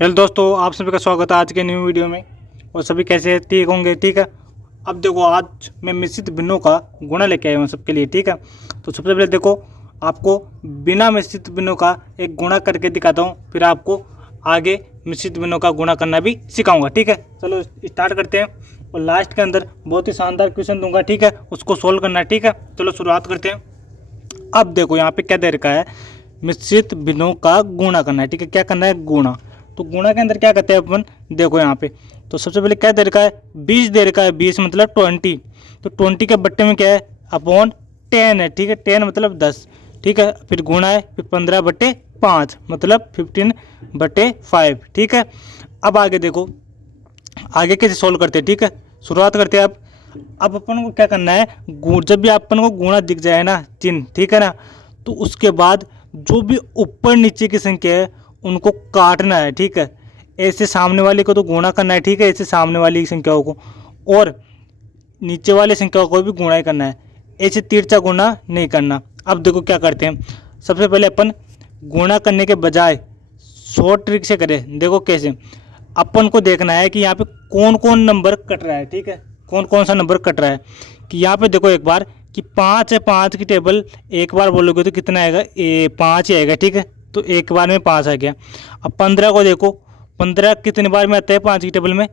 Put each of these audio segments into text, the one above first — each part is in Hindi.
हेलो दोस्तों, आप सभी का स्वागत है आज के न्यू वीडियो में। और सभी कैसे हैं? ठीक होंगे? ठीक है। अब देखो, आज मैं मिश्रित भिन्नों का गुणा लेके आया हूँ सबके लिए। ठीक है, तो सबसे पहले देखो, आपको बिना मिश्रित भिन्नों का एक गुणा करके दिखाता हूँ, फिर आपको आगे मिश्रित भिन्नों का गुणा करना भी सिखाऊंगा। ठीक है, चलो स्टार्ट करते हैं। और लास्ट के अंदर बहुत ही शानदार क्वेश्चन दूंगा, ठीक है, उसको सोल्व करना है। ठीक है, चलो शुरुआत करते हैं। अब देखो यहाँ पे क्या दे रखा है, मिश्रित भिन्नों का गुणा करना है। ठीक है, क्या करना है? गुणा। तो गुणा के अंदर क्या करते हैं अपन, देखो यहाँ पे। तो सबसे पहले क्या दे रखा है, 20 दे रखा है। 20 मतलब 20। तो 20 के बट्टे में क्या है, अपॉन 10 है। ठीक है, 10 मतलब 10। ठीक है, फिर गुणा है, फिर 15/5 मतलब 15/5। ठीक है, अब आगे देखो, आगे कैसे सोल्व करते हैं। ठीक है, शुरुआत करते हैं। अब अपन को क्या करना है, जब भी अपन को गुणा दिख जाए ना, चिन्ह, ठीक है ना, तो उसके बाद जो भी ऊपर नीचे की संख्या है उनको काटना है। ठीक है, ऐसे सामने वाले को तो गुणा करना है। ठीक है, ऐसे सामने वाली संख्याओं को, और नीचे वाली संख्याओं को भी गुणा ही करना है, ऐसे तिरछा गुणा नहीं करना। अब देखो क्या करते हैं, सबसे पहले अपन गुणा करने के बजाय शॉर्ट ट्रिक से करें। देखो कैसे, अपन को देखना है कि यहाँ पे कौन कौन नंबर कट रहा है। ठीक है, कौन कौन सा नंबर कट रहा है, कि यहाँ पे देखो एक बार कि 5 है। 5 की टेबल एक बार बोलोगे तो कितना आएगा, 5 ही आएगा। ठीक है, तो एक बार में 5 आ गया। अब 15 को देखो, 15 कितने बार में आता है 5 की टेबल में,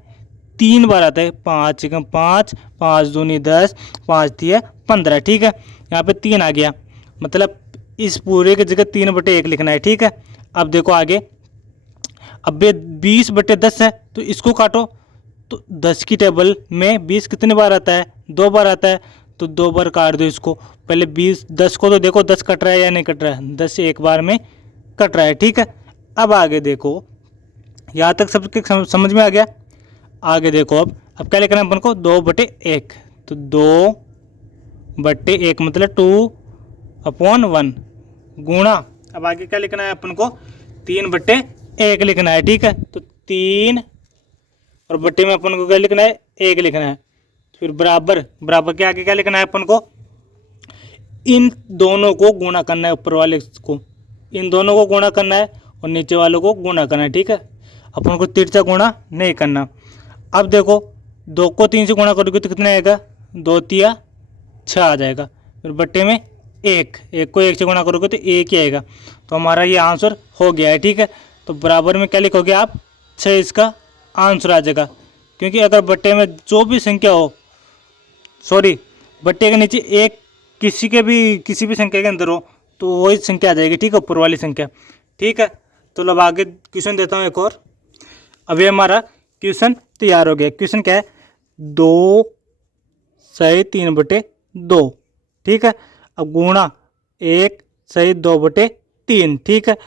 3 बार आता है। 5 एकम 5, 5 दूनी 10, 5 तिया 15। ठीक है, यहाँ पे 3 आ गया, मतलब इस पूरे की जगह 3/1 लिखना है। ठीक है, अब देखो आगे, अब ये 20/10 है, तो इसको काटो। तो 10 की टेबल में 20 कितने बार आता है, 2 बार आता है, तो 2 बार काट दो इसको। पहले 10 को तो देखो 10 कट रहा है या नहीं कट रहा है, 10 एक बार में कट रहा है। ठीक है, अब आगे देखो, यहाँ तक सबके समझ में आ गया। आगे देखो, अब क्या लिखना है अपन को, 2/1। तो 2/1 मतलब 2/1 गुणा। अब आगे क्या लिखना है अपन को, 3/1 लिखना है। ठीक है, तो 3 और बट्टे में अपन को क्या लिखना है, 1 लिखना है। फिर बराबर, बराबर के आगे क्या लिखना है अपन को, इन दोनों को गुणा करना है, ऊपर वाले को, इन दोनों को गुणा करना है और नीचे वालों को गुणा करना है। ठीक है, अपन को तिरछा गुणा नहीं करना। अब देखो, 2 को 3 से गुणा करोगे तो कितना आएगा, 2 तिया 6 आ जाएगा। फिर बट्टे में 1 को 1 से गुणा करोगे तो 1 ही आएगा। तो हमारा ये आंसर हो गया है। ठीक है, तो बराबर में क्या लिखोगे आप, 6 इसका आंसर आ जाएगा। क्योंकि अगर बट्टे में जो भी संख्या हो, सॉरी, बट्टे के नीचे एक किसी भी संख्या के अंदर हो तो वही संख्या आ जाएगी। ठीक है, ऊपर वाली संख्या। ठीक है, तो अब आगे क्वेश्चन देता हूँ एक और। अभी हमारा क्वेश्चन तैयार हो गया। क्वेश्चन क्या है, 2 सही 3/2। ठीक है, अब गुणा 1 सही 2/3। ठीक है,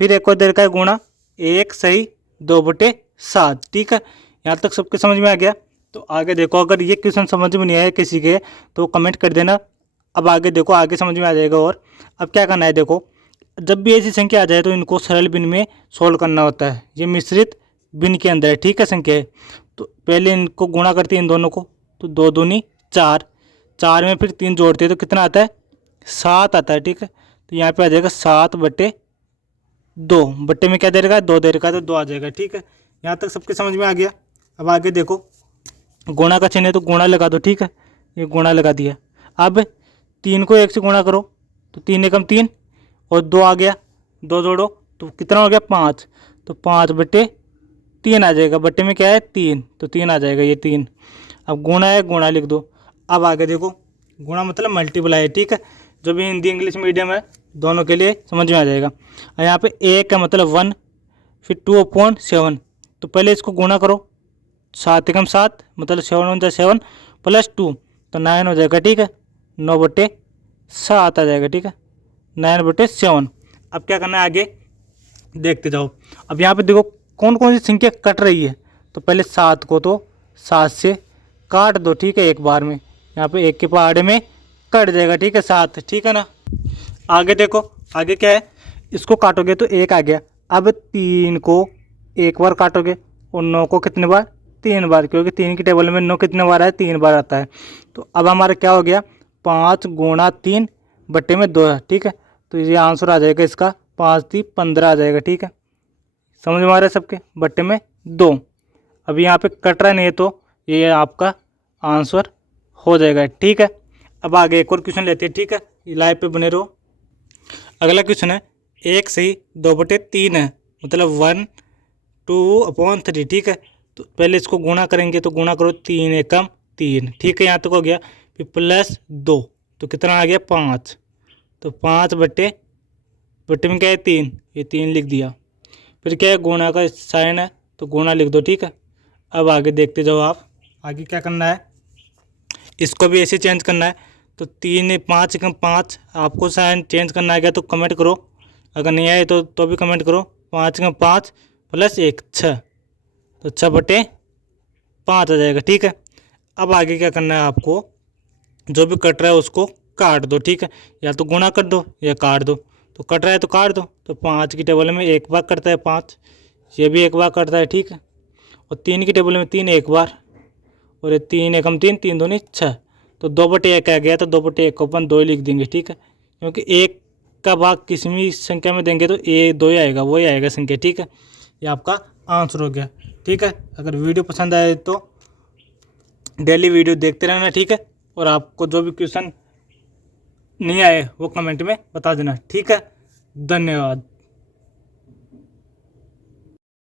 फिर एक और दे रखा है गुणा 1 सही 2/7। ठीक है, यहाँ तक सबके समझ में आ गया। तो आगे देखो, अगर ये क्वेश्चन समझ में नहीं आया किसी के तो कमेंट कर देना। अब आगे देखो, आगे समझ में आ जाएगा। और अब क्या करना है, देखो, जब भी ऐसी संख्या आ जाए तो इनको सरल भिन्न में सोल्व करना होता है। ये मिश्रित भिन्न के अंदर है। ठीक है, संख्या है, तो पहले इनको गुणा करते हैं इन दोनों को, तो 2 दूनी 4, 4 में फिर 3 जोड़ते हैं तो कितना आता है, 7 आता है। ठीक है, तो यहाँ पे आ जाएगा 7/2। बट्टे में क्या दे रखा है, 2 दे रखा है, तो 2 आ जाएगा। ठीक है, यहाँ तक सबके समझ में आ गया। अब आगे देखो, गुणा का चिन्ह है तो गुणा लगा दो। ठीक है, ये गुणा लगा दिया। अब 3 को 1 से गुणा करो, तो 3 एकम 3 और 2 आ गया, 2 जोड़ो तो कितना हो गया, 5। तो 5/3 आ जाएगा। बट्टे में क्या है, 3, तो 3 आ जाएगा, ये 3। अब गुणा है, गुणा लिख दो। अब आगे देखो, गुणा मतलब मल्टीप्लाई है। ठीक है, जो भी हिंदी इंग्लिश मीडियम है दोनों के लिए समझ में आ जाएगा। और यहाँ पे 1 का मतलब 1, फिर 2/7। तो पहले इसको गुणा करो, 7 एकम 7 मतलब 7 × 7 + 2 तो 9 हो जाएगा। ठीक है, 9/7 आ जाएगा। ठीक है, 9/7। अब क्या करना है, आगे देखते जाओ। अब यहाँ पे देखो कौन कौन सी संख्या कट रही है। तो पहले 7 को तो 7 से काट दो। ठीक है, एक बार में यहाँ पे 1 के पहाड़े में कट जाएगा। ठीक है, 7। ठीक है ना, आगे देखो, आगे क्या है, इसको काटोगे तो 1 आ गया। अब 3 को 1 बार काटोगे और 9 को कितने बार, 3 बार, क्योंकि 3 की टेबल में 9 कितने बार है, 3 बार आता है। तो अब हमारा क्या हो गया, 5 × 3 बट्टे में 2 है। ठीक है, तो ये आंसर आ जाएगा इसका, 5 × 3 = 15 आ जाएगा। ठीक है, समझ में आ रहा है सबके? बट्टे में 2। अभी यहाँ पे कट रहा नहीं है तो ये आपका आंसर हो जाएगा, ठीक है। अब आगे एक और क्वेश्चन लेते हैं, ठीक है, लाइव पे बने रहो। अगला क्वेश्चन है 1 से 2/3 है, मतलब 1/2/3, ठीक है। तो पहले इसको गुणा करेंगे तो गुणा करो 3 एकम 3, ठीक है, यहाँ तक हो गया। फिर +2 तो कितना आ गया 5, तो 5/बट्टे में क्या है 3, ये 3 लिख दिया। फिर क्या है गुणा का साइन है तो गुणा लिख दो, ठीक है। अब आगे देखते जाओ आप, आगे क्या करना है, इसको भी ऐसे चेंज करना है। तो 3 5 एकम 5, आपको साइन चेंज करना आ गया तो कमेंट करो, अगर नहीं आए तो भी कमेंट करो। 5 एकम 5 +1 6, तो 6/5 आ जाएगा, ठीक है। अब आगे क्या करना है आपको, जो भी कट रहा है उसको काट दो, ठीक है, या तो गुणा कर दो या काट दो। तो कट रहा है तो काट दो, तो 5 की टेबल में 1 बार कटता है 5, ये भी 1 बार कटता है, ठीक है। और 3 की टेबल में 3 1 बार, और ये 3 एकम 3, 3 दूनी 6, तो 2/1 आ गया, तो 2/1 को अपन 2 लिख देंगे, ठीक है, क्योंकि 1 का भाग किसी भी संख्या में देंगे तो 2 ही आएगा, वही आएगा संख्या, ठीक है। ये आपका आंसर हो गया, ठीक है। अगर वीडियो पसंद आए तो डेली वीडियो देखते रहना, ठीक है। और आपको जो भी क्वेश्चन नहीं आए वो कमेंट में बता देना, ठीक है। धन्यवाद।